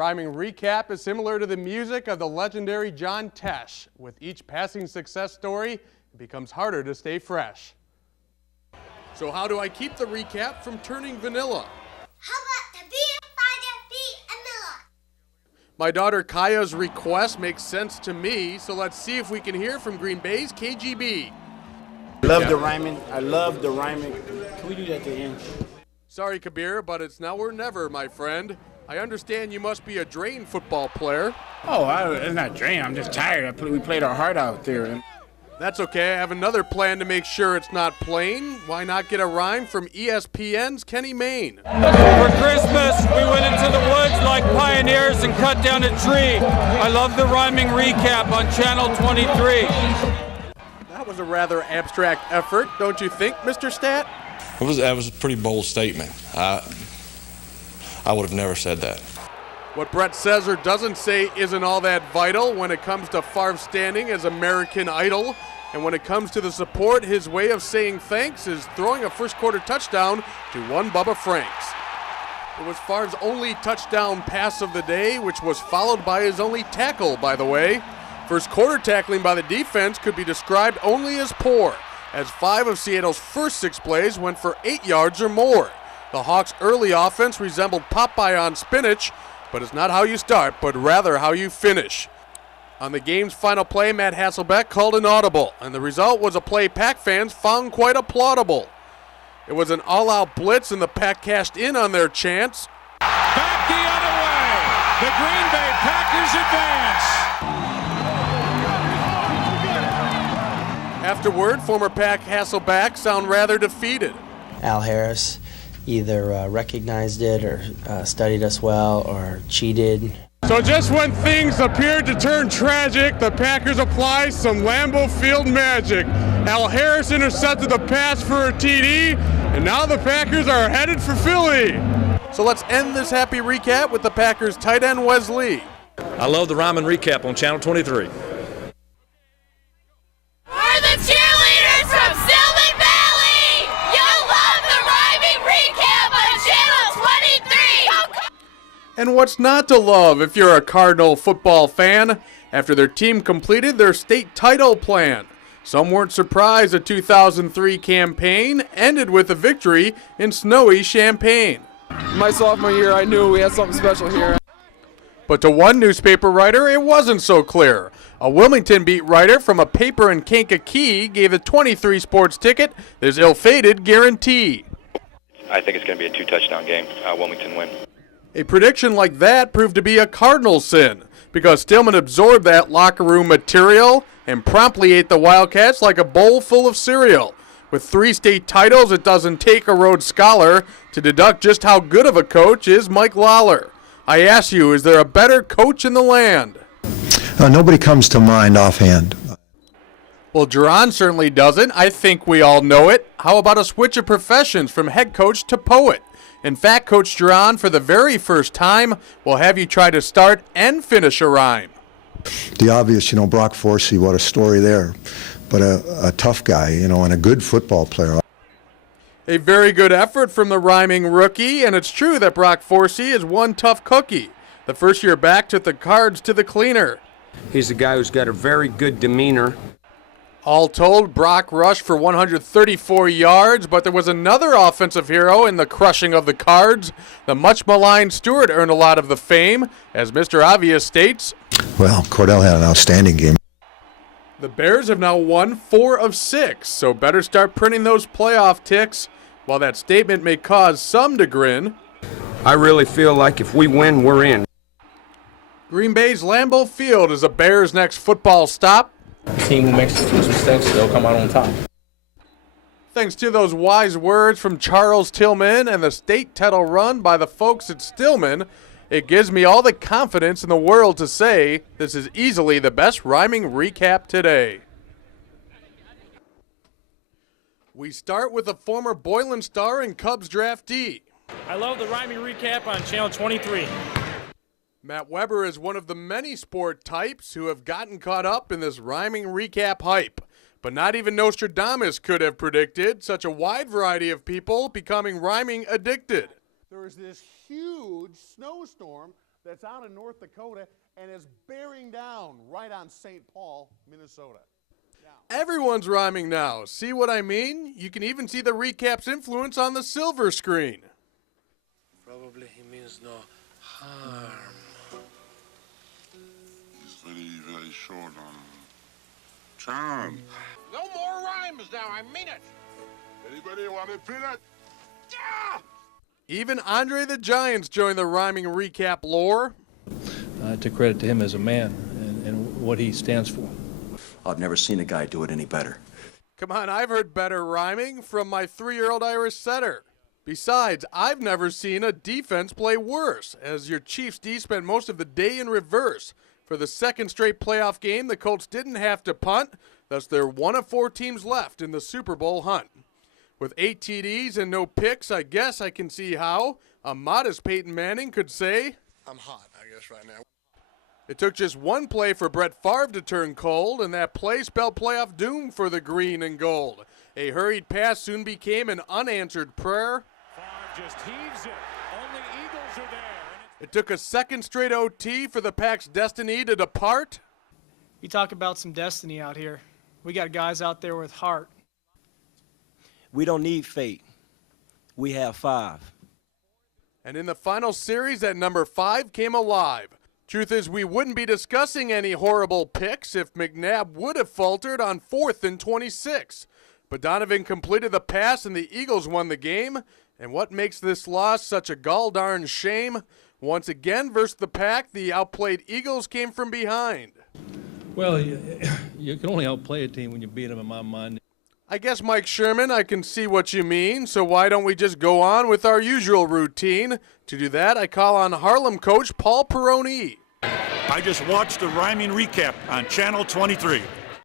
rhyming recap is similar to the music of the legendary John Tesh. With each passing success story, it becomes harder to stay fresh. So how do I keep the recap from turning vanilla? How about the beat by the beat and Miller? My daughter Kaya's request makes sense to me, so let's see if we can hear from Green Bay's KGB. I love the rhyming. I love the rhyming. Can we do that to him? Sorry, Kabir, but it's now or never, my friend. I understand you must be a drained football player. Oh, it's not drained. I'm just tired. We played our heart out there. That's okay. I have another plan to make sure it's not plain. Why not get a rhyme from ESPN's Kenny Mayne? For Christmas, we went into the woods like pioneers and cut down a tree. I love the rhyming recap on Channel 23. That was a rather abstract effort, don't you think, Mr. Stat? That was a pretty bold statement. I would have never said that. What Brett says or doesn't say isn't all that vital when it comes to Favre's standing as American Idol. And when it comes to the support, his way of saying thanks is throwing a first quarter touchdown to one Bubba Franks. It was Favre's only touchdown pass of the day, which was followed by his only tackle, by the way. First quarter tackling by the defense could be described only as poor, as 5 of Seattle's first 6 plays went for 8 yards or more. The Hawks' early offense resembled Popeye on spinach, but it's not how you start, but rather how you finish. On the game's final play, Matt Hasselbeck called an audible, and the result was a play Pack fans found quite applaudable. It was an all-out blitz, and the Pack cashed in on their chance. Back the other way. The Green Bay Packers advance. Afterward, former Pack Hasselbeck sound rather defeated. Al Harris either recognized it or studied us well or cheated. So just when things appeared to turn tragic, the Packers applied some Lambeau Field magic. Al Harris intercepted the pass for a TD, and now the Packers are headed for Philly. So let's end this happy recap with the Packers tight end Wes Lee. I love the rhyming recap on Channel 23. We're the cheerleaders from Stillman Valley! You'll love the rhyming recap on Channel 23! And what's not to love if you're a Cardinal football fan? After their team completed their state title plan, some weren't surprised the 2003 campaign ended with a victory in snowy Champaign. My sophomore year, I knew we had something special here. But to one newspaper writer, it wasn't so clear. A Wilmington beat writer from a paper in Kankakee gave the 23 Sports Ticket this ill-fated guarantee. I think it's going to be a 2-touchdown game. Wilmington win. A prediction like that proved to be a cardinal sin, because Stillman absorbed that locker room material and promptly ate the Wildcats like a bowl full of cereal. With 3 state titles, it doesn't take a Rhodes Scholar to deduct just how good of a coach is Mike Lawler. I ask you, is there a better coach in the land? Nobody comes to mind offhand. Well, Duran certainly doesn't. I think we all know it. How about a switch of professions from head coach to poet? In fact, Coach Duran, for the very first time, will have you try to start and finish a rhyme. The obvious, Brock Forsey, what a story there. But a tough guy, and a good football player. A very good effort from the rhyming rookie, and it's true that Brock Forsey is one tough cookie. The first year back took the Cards to the cleaner. He's a guy who's got a very good demeanor. All told, Brock rushed for 134 yards, but there was another offensive hero in the crushing of the Cards. The much-maligned Stewart earned a lot of the fame, as Mr. Obvious states. Well, Cordell had an outstanding game. The Bears have now won 4 of 6, so better start printing those playoff ticks. While that statement may cause some to grin, I really feel like if we win, we're in. Green Bay's Lambeau Field is a Bears' next football stop. The team who makes those mistakes, they'll come out on top. Thanks to those wise words from Charles Tillman and the state title run by the folks at Stillman, it gives me all the confidence in the world to say this is easily the best rhyming recap today. We start with a former Boylan star and Cubs draftee. I love the rhyming recap on Channel 23. Matt Weber is one of the many sport types who have gotten caught up in this rhyming recap hype. But not even Nostradamus could have predicted such a wide variety of people becoming rhyming addicted. There was this huge snowstorm that's out in North Dakota and is bearing down right on St. Paul, Minnesota. Everyone's rhyming now. See what I mean? You can even see the recap's influence on the silver screen. Probably he means no harm. He's very, very short on charm. No more rhymes now, I mean it. Anybody want a peanut? Yeah! Even Andre the Giant's joined the rhyming recap lore. To credit to him as a man and what he stands for. I've never seen a guy do it any better. Come on, I've heard better rhyming from my 3-year-old Irish setter. Besides, I've never seen a defense play worse, as your Chiefs D spent most of the day in reverse. For the second straight playoff game, the Colts didn't have to punt, thus they're one of 4 teams left in the Super Bowl hunt. With 8 TDs and no picks, I guess I can see how a modest Peyton Manning could say, I'm hot, I guess, right now. It took just one play for Brett Favre to turn cold, and that play spelled playoff doom for the green and gold. A hurried pass soon became an unanswered prayer. Favre just heaves it. Only Eagles are there. It took a second straight OT for the Pack's destiny to depart. You talk about some destiny out here. We got guys out there with heart. We don't need fate. We have 5. And in the final series, that number 5 came alive. Truth is, we wouldn't be discussing any horrible picks if McNabb would have faltered on 4th and 26. But Donovan completed the pass and the Eagles won the game. And what makes this loss such a gall-darn shame? Once again, versus the Pack, the outplayed Eagles came from behind. Well, you can only outplay a team when you beat them, in my mind. I guess, Mike Sherman, I can see what you mean, so why don't we just go on with our usual routine? To do that, I call on Harlem coach Paul Peroni. I just watched the rhyming recap on Channel 23.